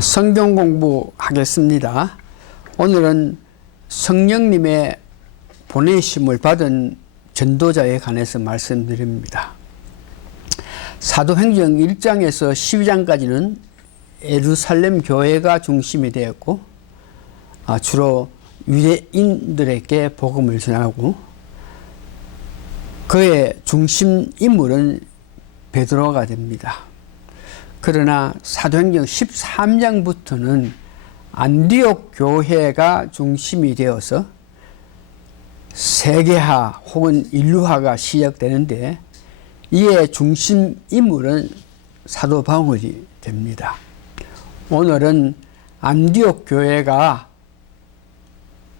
성경 공부하겠습니다. 오늘은 성령님의 보내심을 받은 전도자에 관해서 말씀드립니다. 사도행전 1장에서 12장까지는 예루살렘 교회가 중심이 되었고 주로 유대인들에게 복음을 전하고 그의 중심 인물은 베드로가 됩니다. 그러나 사도행전 13장부터는 안디옥 교회가 중심이 되어서 세계화 혹은 인류화가 시작되는데 이의 중심 인물은 사도 바울이 됩니다. 오늘은 안디옥 교회가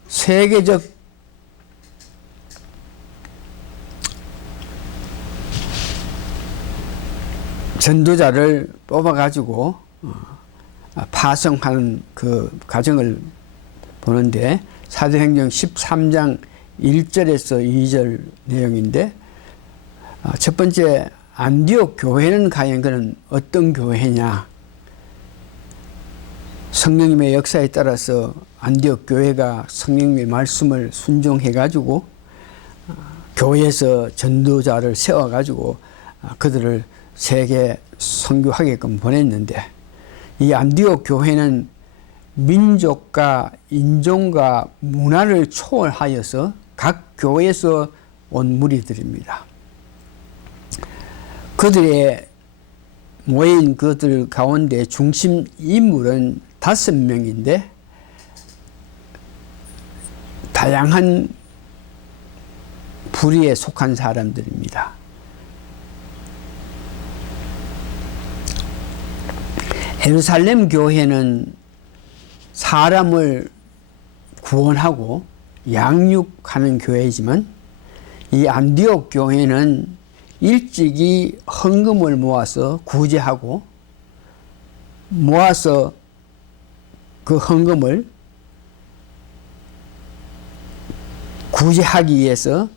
세계적 전도자를 뽑아가지고 파송하는 그 과정을 보는데 사도행전 13장 1절에서 2절 내용인데 첫 번째 안디옥 교회는 과연 그는 어떤 교회냐. 성령님의 역사에 따라서 안디옥 교회가 성령님의 말씀을 순종해가지고 교회에서 전도자를 세워가지고 그들을 세계 선교하게끔 보냈는데 이 안디옥 교회는 민족과 인종과 문화를 초월하여서 각 교회에서 온 무리들입니다. 그들의 모인 그들 가운데 중심 인물은 5명인데 다양한 부류에 속한 사람들입니다. 예루살렘 교회는 사람을 구원하고 양육하는 교회이지만 이 안디옥 교회는 일찍이 헌금을 모아서 구제하고 모아서 그 헌금을 구제하기 위해서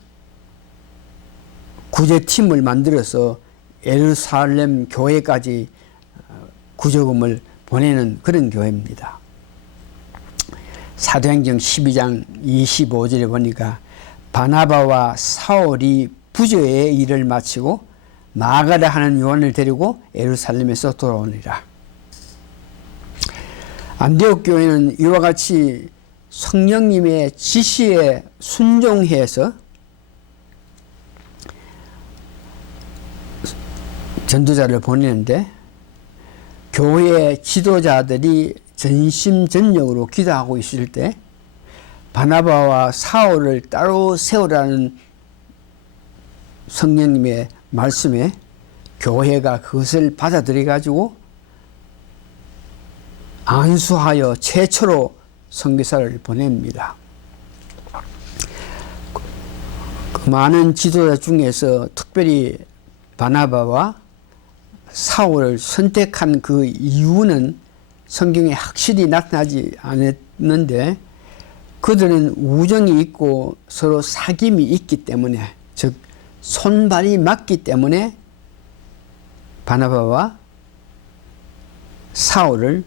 구제팀을 만들어서 예루살렘 교회까지 구조금을 보내는 그런 교회입니다. 사도행전 12장 25절에 보니까 바나바와 사울이 부조의 일을 마치고 마가라 하는 요한을 데리고 예루살렘에서 돌아오니라. 안디옥 교회는 이와 같이 성령님의 지시에 순종해서 전도자를 보내는데 교회 지도자들이 전심전력으로 기도하고 있을 때 바나바와 사울을 따로 세우라는 성령님의 말씀에 교회가 그것을 받아들여 가지고 안수하여 최초로 선교사를 보냅니다. 그 많은 지도자 중에서 특별히 바나바와 사울을 선택한 그 이유는 성경에 확실히 나타나지 않았는데 그들은 우정이 있고 서로 사귐이 있기 때문에 즉 손발이 맞기 때문에 바나바와 사울을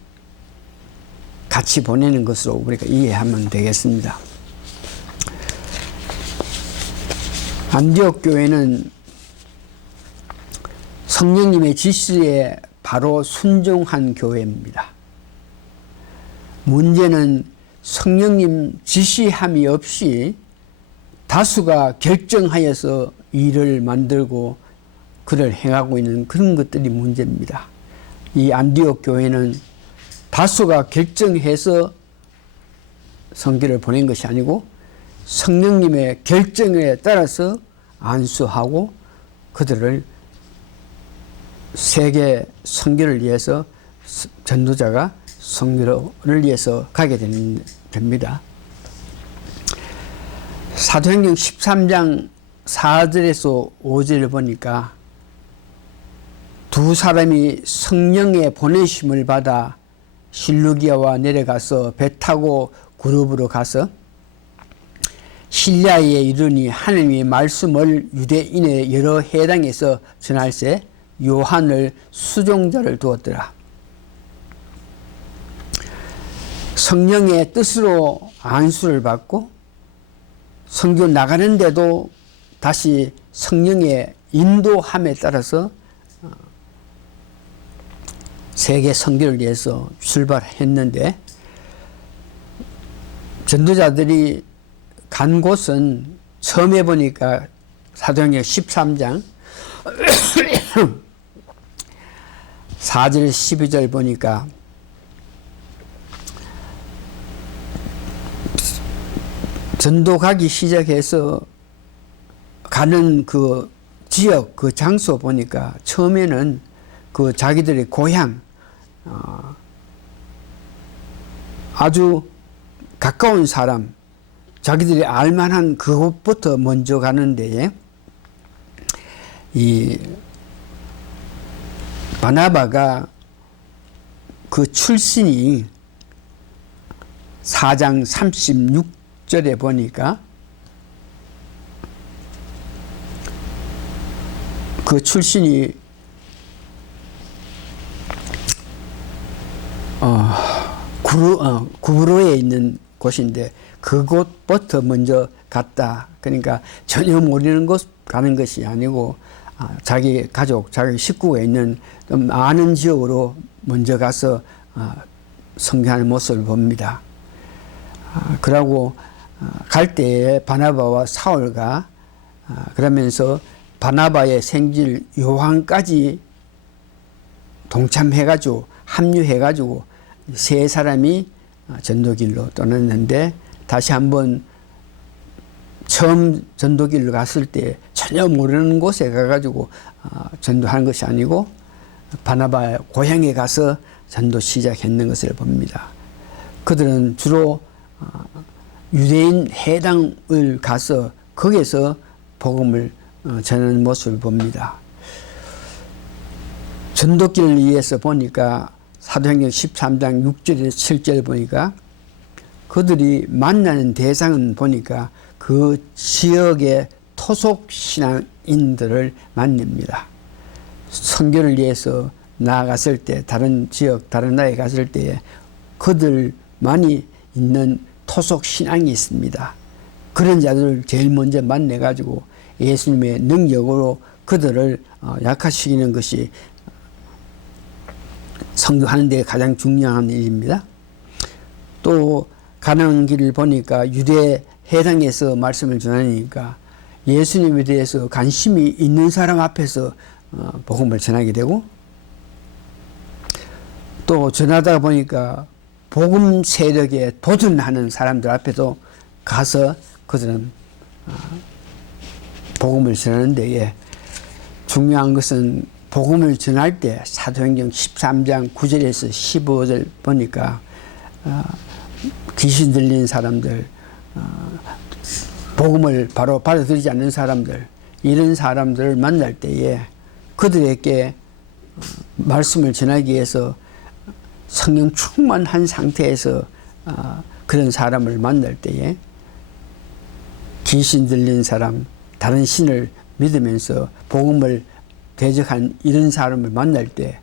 같이 보내는 것으로 우리가 이해하면 되겠습니다. 안디옥 교회는 성령님의 지시에 바로 순종한 교회입니다. 문제는 성령님 지시함이 없이 다수가 결정하여서 일을 만들고 그를 행하고 있는 그런 것들이 문제입니다. 이 안디옥 교회는 다수가 결정해서 선교를 보낸 것이 아니고 성령님의 결정에 따라서 안수하고 그들을 세계 선교를 위해서 전도자가 선교를 위해서 가게 됩니다. 사도행전 13장 4절에서 5절을 보니까 두 사람이 성령의 보내심을 받아 실루기아와 내려가서 배 타고 그룹으로 가서 실리아에 이르니 하나님의 말씀을 유대인의 여러 해당에서 전할세 요한을 수종자를 두었더라. 성령의 뜻으로 안수를 받고 선교 나가는데도 다시 성령의 인도함에 따라서 세계 선교를 위해서 출발했는데, 전도자들이 간 곳은 처음에 보니까 사도행전 13장 4절 12절 보니까 전도 가기 시작해서 가는 그 지역, 그 장소 보니까 처음에는 그 자기들의 고향, 아주 가까운 사람, 자기들이 알만한 그곳부터 먼저 가는데, 이 바나바가 그 출신이 4장 36절에 보니까 그 출신이 구브로에 있는 곳인데 그곳부터 먼저 갔다. 그러니까 전혀 모르는 곳 가는 것이 아니고 자기 가족, 자기 식구가 있는 좀 아는 지역으로 먼저 가서 선교하는 모습을 봅니다. 그러고 갈 때에 바나바와 사울과 그러면서 바나바의 생질 요한까지 동참해가지고 합류해가지고 세 사람이 전도길로 떠났는데, 다시 한번 처음 전도길로 갔을 때 전혀 모르는 곳에 가가지고 전도하는 것이 아니고 바나바의 고향에 가서 전도 시작했는 것을 봅니다. 그들은 주로 유대인 해당을 가서 거기에서 복음을 전하는 모습을 봅니다. 전도길을 위해서 보니까 사도행전 13장 6절에서 7절 보니까 그들이 만나는 대상은 보니까 그 지역의 토속 신앙인들을 만납니다. 선교를 위해서 나아갔을 때, 다른 지역, 다른 나라에 갔을 때에 그들만이 있는 토속 신앙이 있습니다. 그런 자들을 제일 먼저 만나가지고 예수님의 능력으로 그들을 약화시키는 것이 선교하는 데 가장 중요한 일입니다. 또 가는 길을 보니까 유대 해당에서 말씀을 전하니까 예수님에 대해서 관심이 있는 사람 앞에서 복음을 전하게 되고, 또 전하다 보니까 복음 세력에 도전하는 사람들 앞에도 가서 그들은 복음을 전하는 데에 중요한 것은, 복음을 전할 때 사도행전 13장 9절에서 15절 보니까 귀신 들린 사람들, 복음을 바로 받아들이지 않는 사람들, 이런 사람들을 만날 때에 그들에게 말씀을 전하기 위해서 성령 충만한 상태에서 그런 사람을 만날 때에 귀신 들린 사람, 다른 신을 믿으면서 복음을 대적한 이런 사람을 만날 때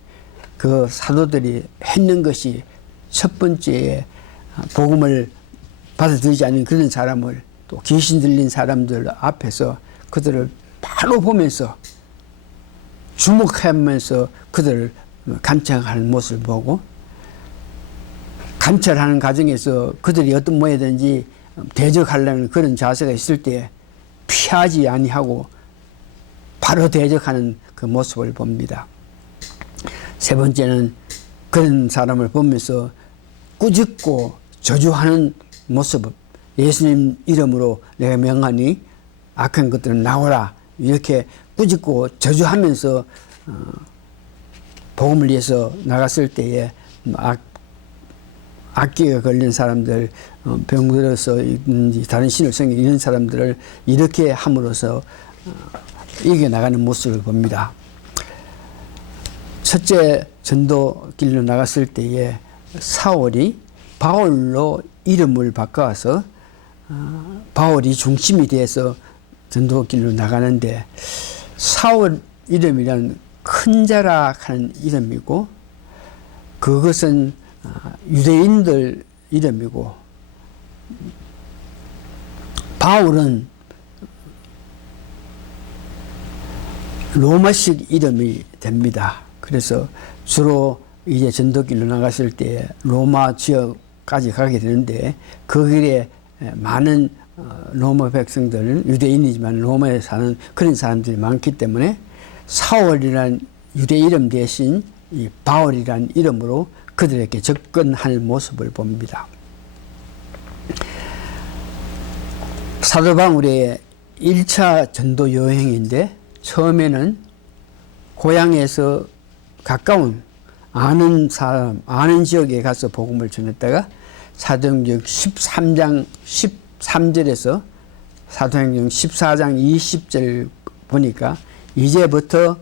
그 사도들이 했는 것이 첫 번째에 복음을 받아들이지 않는 그런 사람을, 또 귀신 들린 사람들 앞에서 그들을 바로 보면서 주목하면서 그들을 관찰하는 모습을 보고, 관찰하는 과정에서 그들이 어떤 모양이든지 대적하려는 그런 자세가 있을 때 피하지 아니하고 바로 대적하는 그 모습을 봅니다. 세 번째는 그런 사람을 보면서 꾸짖고 저주하는 모습, 예수님 이름으로 내가 명하니 악한 것들은 나오라, 이렇게 꾸짖고 저주하면서 복음을 위해서 나갔을 때에 악기가 걸린 사람들, 병들어서 다른 신을 섬기는 이런 사람들을 이렇게 함으로써 이겨나가는 모습을 봅니다. 첫째 전도길로 나갔을 때에 사울이 바울로 이름을 바꿔서 바울이 중심이 돼서 전도길로 나가는데, 사울 이름이란 큰 자라 하는 이름이고, 그것은 유대인들이 이름이고 바울은 로마식 이름이 됩니다. 그래서 주로 이제 전도길로 나갔을 때 로마 지역까지 가게 되는데 그 길에 많은 로마 백성들, 유대인이지만 로마에 사는 그런 사람들이 많기 때문에 사울이라는 유대 이름 대신 이 바울이라는 이름으로 그들에게 접근하는 모습을 봅니다. 사도 바울의 1차 전도 여행인데 처음에는 고향에서 가까운 아는 사람, 아는 지역에 가서 복음을 전했다가 사도행전 13장 13절에서 사도행전 14장 20절 보니까 이제부터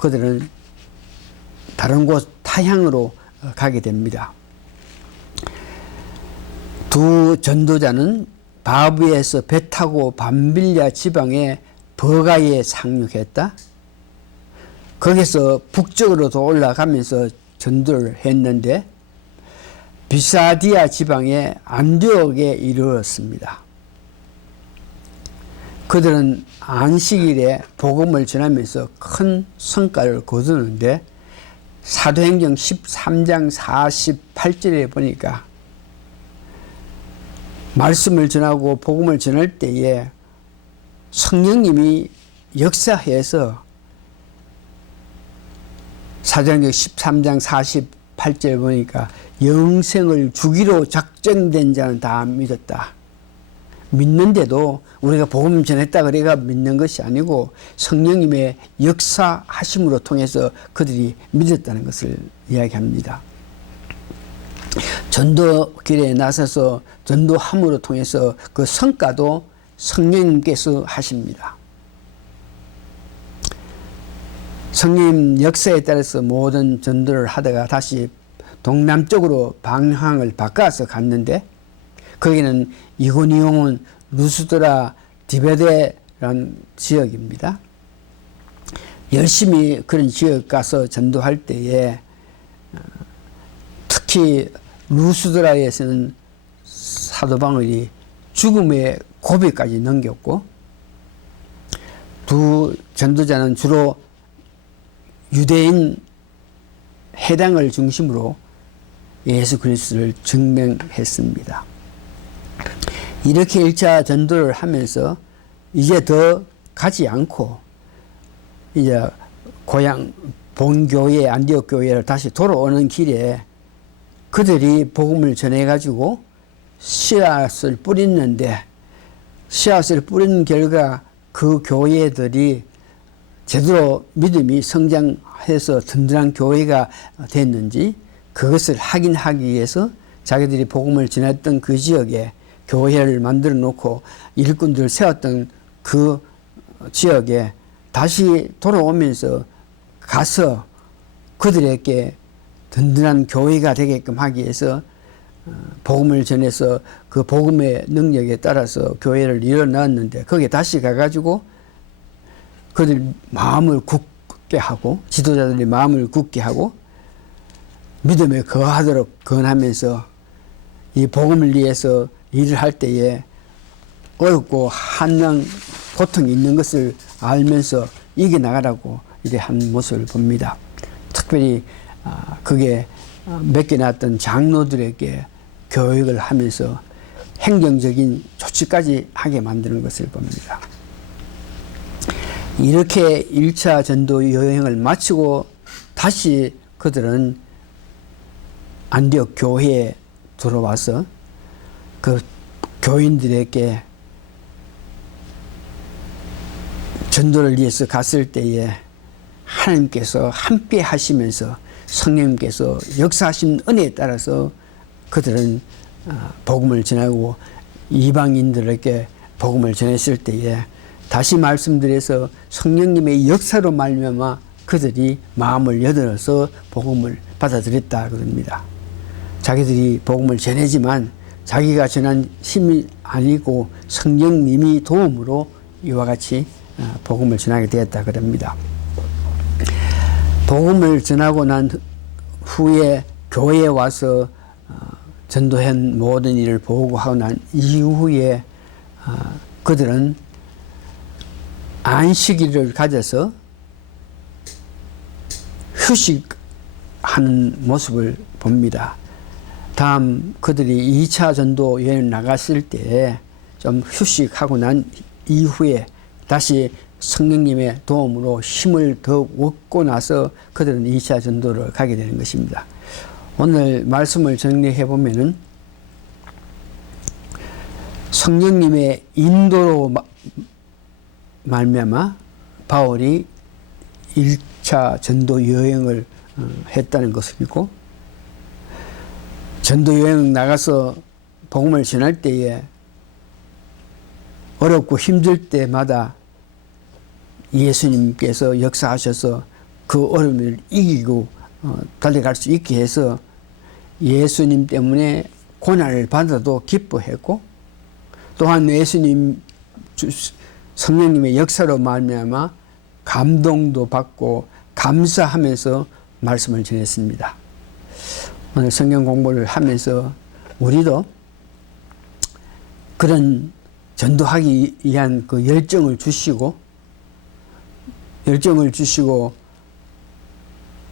그들은 다른 곳 타향으로 가게 됩니다. 두 전도자는 바브에서 배 타고 밤빌리아 지방의 버가에 상륙했다. 거기서 북쪽으로 더 올라가면서 전도를 했는데 비사디아 지방의 안디옥에 이르렀습니다. 그들은 안식일에 복음을 전하면서 큰 성과를 거두는데 사도행전 13장 48절에 보니까 말씀을 전하고 복음을 전할 때에 성령님이 역사해서 사도행전 13장 48절 보니까 영생을 주기로 작정된 자는 다 믿었다. 믿는데도 우리가 복음 전했다 그래가 믿는 것이 아니고 성령님의 역사하심으로 통해서 그들이 믿었다는 것을 이야기합니다. 전도길에 나서서 전도함으로 통해서 그 성과도 성령님께서 하십니다. 성령 역사에 따라서 모든 전도를 하다가 다시 동남쪽으로 방향을 바꿔서 갔는데 거기는 이고니온 루스드라 디베데라는 지역입니다. 열심히 그런 지역 가서 전도할 때에 특히 루스드라에서는 사도 바울이 죽음의 고비까지 넘겼고 두 전도자는 주로 유대인 해당을 중심으로 예수 그리스도를 증명했습니다. 이렇게 1차 전도를 하면서 이제 더 가지 않고 이제 고향 본교회 안디옥 교회를 다시 돌아오는 길에 그들이 복음을 전해가지고 씨앗을 뿌리는데 씨앗을 뿌린 결과 그 교회들이 제대로 믿음이 성장해서 든든한 교회가 됐는지 그것을 확인하기 위해서 자기들이 복음을 전했던 그 지역에 교회를 만들어 놓고 일꾼들을 세웠던 그 지역에 다시 돌아오면서 가서 그들에게 든든한 교회가 되게끔 하기 위해서 복음을 전해서 그 복음의 능력에 따라서 교회를 일어났는데 거기에 다시 가가지고 그들 마음을 굳게 하고 지도자들이 마음을 굳게 하고 믿음에 거하도록 권하면서 이 복음을 위해서 일을 할 때에 어렵고 한량 고통이 있는 것을 알면서 이겨나가라고 이래 한 모습을 봅니다. 특별히 그게 맡겨놨던 장로들에게 교육을 하면서 행정적인 조치까지 하게 만드는 것을 봅니다. 이렇게 1차 전도 여행을 마치고 다시 그들은 안디옥 교회에 들어와서 그 교인들에게 전도를 위해서 갔을 때에 하나님께서 함께 하시면서 성령님께서 역사하신 은혜에 따라서 그들은 복음을 전하고 이방인들에게 복음을 전했을 때에 다시 말씀드려서 성령님의 역사로 말미암아 그들이 마음을 열어서 복음을 받아들였다 그럽니다. 자기들이 복음을 전하지만 자기가 전한 힘이 아니고 성령님이 도움으로 이와 같이 복음을 전하게 되었다 그럽니다. 복음을 전하고 난 후에 교회에 와서 전도한 모든 일을 보고하고 난 이후에 그들은 안식일을 가져서 휴식하는 모습을 봅니다. 다음 그들이 2차 전도 여행 나갔을 때 좀 휴식하고 난 이후에 다시 성령님의 도움으로 힘을 더 얻고 나서 그들은 2차 전도를 가게 되는 것입니다. 오늘 말씀을 정리해 보면은 성령님의 인도로 말미암아 바울이 1차 전도 여행을 했다는 것이고, 전도 여행 나가서 복음을 전할 때에 어렵고 힘들 때마다 예수님께서 역사하셔서 그 어려움을 이기고 달려갈 수 있게 해서 예수님 때문에 고난을 받아도 기뻐했고, 또한 예수님 성령님의 역사로 말미암아 감동도 받고 감사하면서 말씀을 전했습니다. 오늘 성경 공부를 하면서 우리도 그런 전도하기 위한 그 열정을 주시고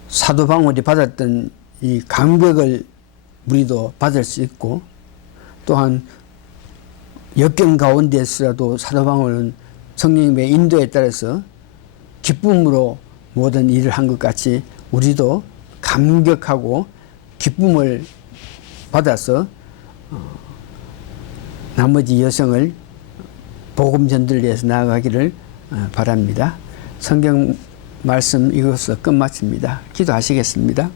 사도 바울이 받았던 이 감격을 우리도 받을 수 있고, 또한 역경 가운데서라도 사도 바울은 성령님의 인도에 따라서 기쁨으로 모든 일을 한 것 같이 우리도 감격하고 기쁨을 받아서 나머지 여성을 복음 전도를 위해서 나아가기를 바랍니다. 성경 말씀 이것으로 끝마칩니다. 기도하시겠습니다.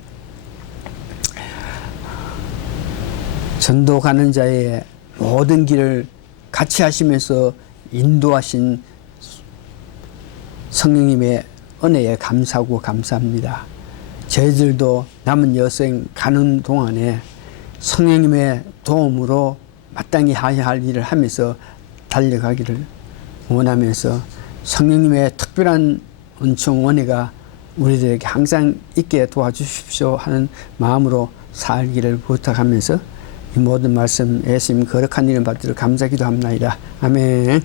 전도 가는 자의 모든 길을 같이 하시면서 인도하신 성령님의 은혜에 감사하고 감사합니다. 저희들도 남은 여생 가는 동안에 성령님의 도움으로 마땅히 해야 할 일을 하면서 달려가기를 원하면서 성령님의 특별한 은총 은혜가 우리들에게 항상 있게 도와주십시오 하는 마음으로 살기를 부탁하면서 이 모든 말씀 예수님 거룩한 이름 받들어 감사기도 합나이다. 아멘.